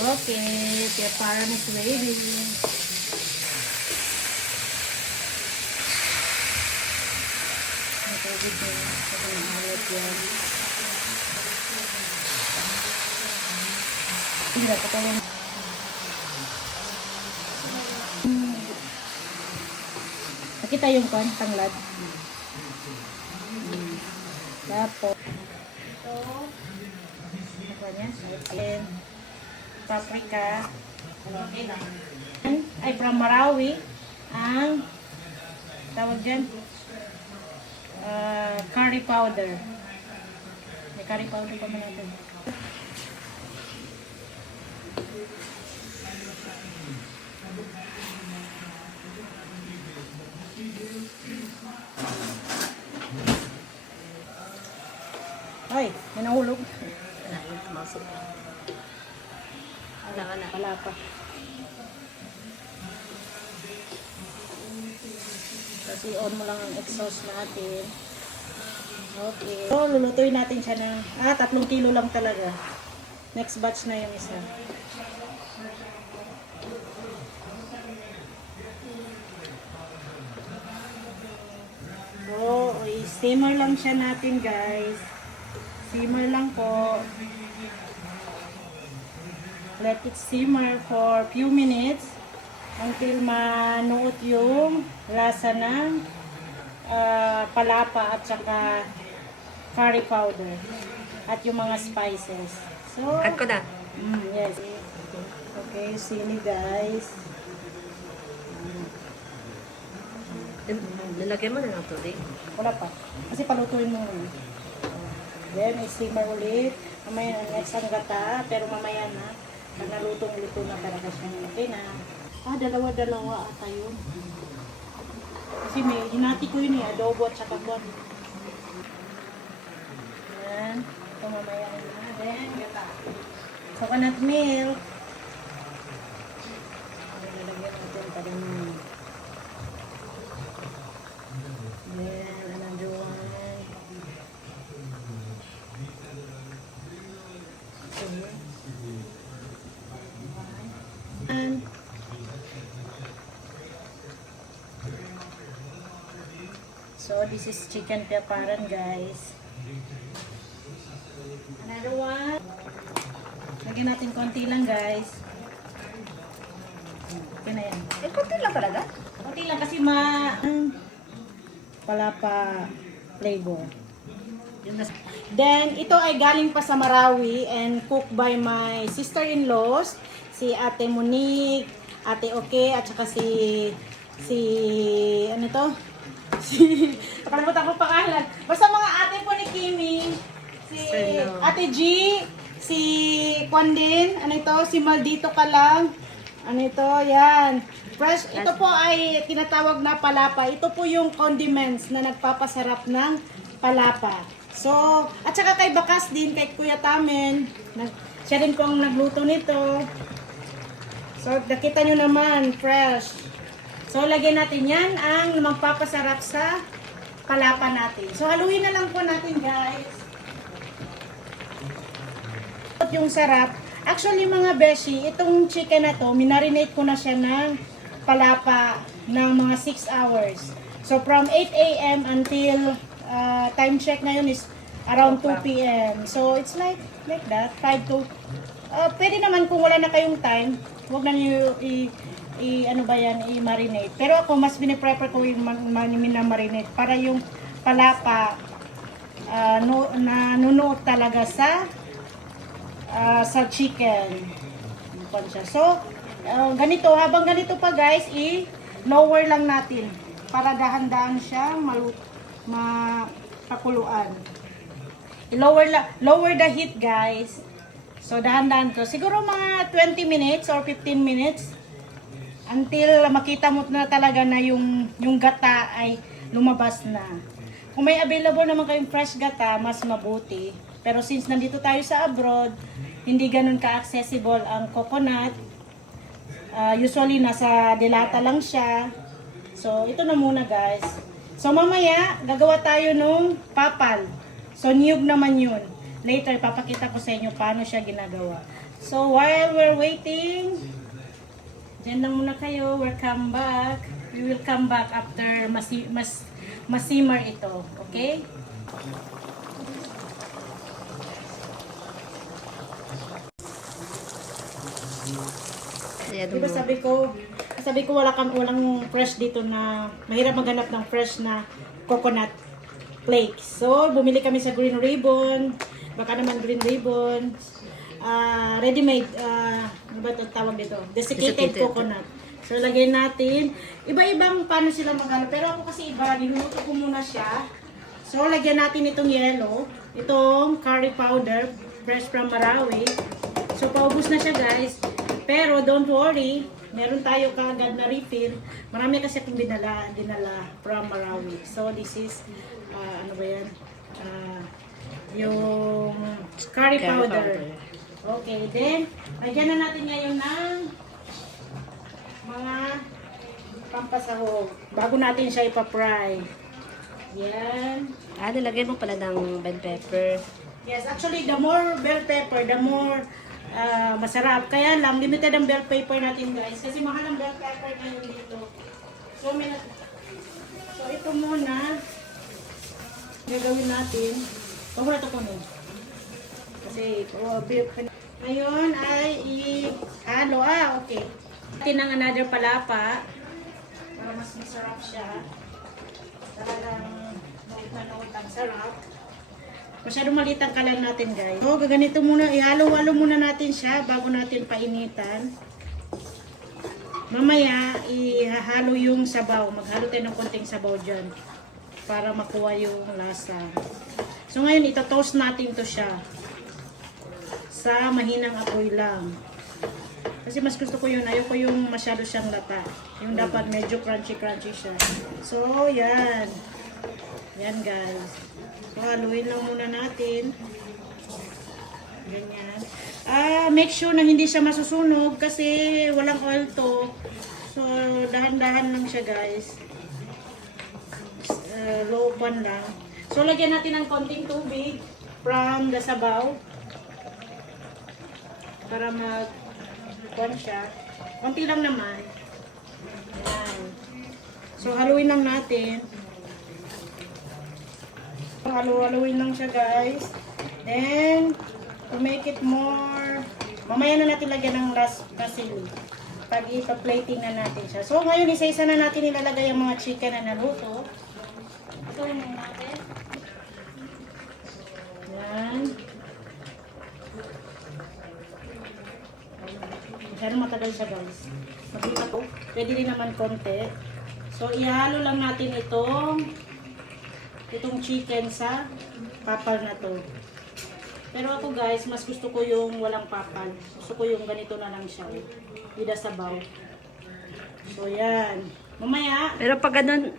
Okay, kaya para na ready. Matawid na sa panghalat yan. Hindi, patawan. Nakita yung tanglad. Tapos, ito, apa niya? And, paprika, ay from Marawi, ang tawag dyan, curry powder. May curry powder pa man natin. Ay, may nahulog. Masuk. Wala. Wala pa. Kasi on mo lang ang exhaust natin. Okay. So, lulutuin natin siya ng 3 kilo lang talaga. Next batch na yung isa. So, simmer lang siya natin, guys. Simmer lang po. Let it simmer for few minutes until manuot yung lasa ng palapa at saka curry powder at yung mga spices. So, Add ko na. yes. Okay, sili guys. Lalagyan mo na ng tubig. Wala pa. Kasi palutuin mo muna. Then, simmer ulit. Mamaya na next ang gata, pero mamaya na. Pag nalutong-luto na talaga siya. Okay na. Dalawa-dalawa ata yun. Kasi may hinati ko yun adobo at saka bon. Yan. Ito mamaya na. Then, gata. Coconut milk. Lalagyan natin pa rin. Then, another one. So, this is chicken peparan, guys. Another one. Lagyan natin konti lang, guys. Okay na yan. Konti lang talaga. Konti lang kasi palapa flavor. Then, ito ay galing pa sa Marawi and cooked by my sister-in-laws, si Ate Monique, Ate Oke, at saka ano to? Nakalimutan ko pangalan. Basta mga ate po ni Kimi, si Ate G, si Kwandin, ano ito, si Maldito ka lang. Ano ito, yan. Fresh, ito po ay tinatawag na palapa. Ito po yung condiments na nagpapasarap ng palapa. So, at saka kay Bakas din, kay Kuya Tamen, siya rin po ang nagluto nito. So, nakita nyo naman, fresh. So, lagyan natin yan ang magpapasarap sa palapa natin. So, haluin na lang po natin, guys. Yung sarap. Actually, mga beshi, itong chicken na to, minarinate ko na siya ng palapa ng mga 6 hours. So, from 8 a.m. until time check ngayon is around 2 p.m. So, it's like that, 5 to... pwede naman kung wala na kayong time, huwag na nyo i-marinate. Pero ako, mas biniprefer ko yung marinate para yung palapa nanunuot talaga sa chicken. So, Ganito, habang ganito pa guys, i-lower lang natin para dahan-dahan siya mapakuluan. Lower the heat guys. So dahan-dahan to. Siguro mga 20 minutes or 15 minutes until makita mo na talaga na yung gata ay lumabas na. Kung may available naman kayong fresh gata, mas mabuti. Pero since nandito tayo sa abroad, hindi ganun ka-accessible ang coconut. Usually nasa delata lang siya. So ito na muna guys. So mamaya gagawa tayo nung papal. So niyog naman yun. Later papakita ko sa inyo paano siya ginagawa. So while we're waiting, dyan lang muna kayo. Welcome back. We will come back after masimmer ito. Okay? Diba sabi ko walang fresh dito na mahirap maghanap ng fresh na coconut flakes. So, bumili kami sa Green Ribbon. Baka naman Green Ribbon. Ready-made, ano ba ito tawag dito? Desiccated coconut. So, lagay natin. Iba-ibang paano sila maghanap. Pero ako kasi iba, niluto ko muna siya. So, lagyan natin itong yellow. Itong curry powder, fresh from Marawi. So, paubos na siya guys. Pero don't worry, meron tayo kaagad na refill. Marami kasi akong dinala from Marawi. So this is, ano ba yan? Yung curry powder. Okay, then, lagyan na natin ngayon ng mga pampasahog. Bago natin siya ipapry. Yan. Nilagay mo pala ng bell pepper. Yes, actually, the more bell pepper, the more masarap. Kaya lang, limited ang bell pepper natin guys. Kasi mahal ang bell pepper ngayon dito. So ito muna gagawin natin. Huwag mo na ito kunin. Kasi, ngayon ay i-halo. Okay. Natin ng another palapa para mas masarap siya. Talagang note ang sarap. Masyadong maliit ang kalan natin guys. So, gaganito muna, ihalo-halo muna natin siya bago natin painitan. Mamaya, ihahalo yung sabaw. Maghalo tayo ng konting sabaw dyan para makuha yung lasa. So, ngayon, ito-toast natin to siya sa mahinang apoy lang. Kasi mas gusto ko yun. Ayoko yung masyado siyang lata. Yung dapat medyo crunchy-crunchy siya. So, yan. Yan guys. So, haluin lang muna natin. Ganyan. Make sure na hindi siya masusunog kasi walang oil to. So, dahan-dahan lang siya guys. Low pan lang. So, lagyan natin ng konting tubig from the sabaw. Para mag-pan siya. Konti lang naman. Ayan. So, haluin lang natin. Halu-haluin lang siya guys. Then, to make it more, mamaya na natin lagyan ng last basil. Pag ipa-plating na natin siya. So, ngayon isa-isa na natin ilalagay ang mga chicken na naluto. Ito yung natin. Yan. Masyadong matagal siya guys. Magkita po. Pwede din naman konti. So, ihalo lang natin itong chicken sa papal na to. Pero ako guys, mas gusto ko yung walang papal. Gusto ko yung ganito na lang siya. Without sabaw. So yan. Mamaya. Pero pag ganun,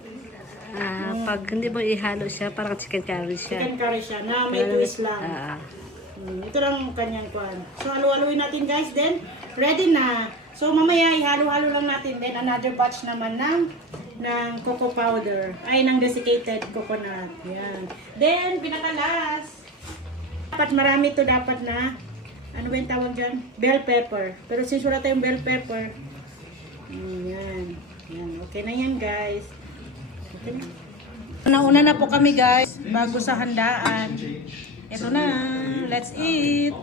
pag hindi mo ihalo siya, parang chicken curry siya. Chicken curry siya na may twist lang. Ito lang ang kanyang kwan. So halu-haluin natin guys. Then, ready na. So mamaya ihalo-halo lang natin. Then another batch naman ng cocoa powder. Ay, ng desiccated coconut. Yan. Then, pinakalas. Dapat marami to dapat na, ano ba yung tawag dyan? Bell pepper. Pero since wala tayong bell pepper, yan. Yan. Okay na yan guys. Okay na. Nauna na po kami guys, bago sa handaan. Ito na. Let's eat.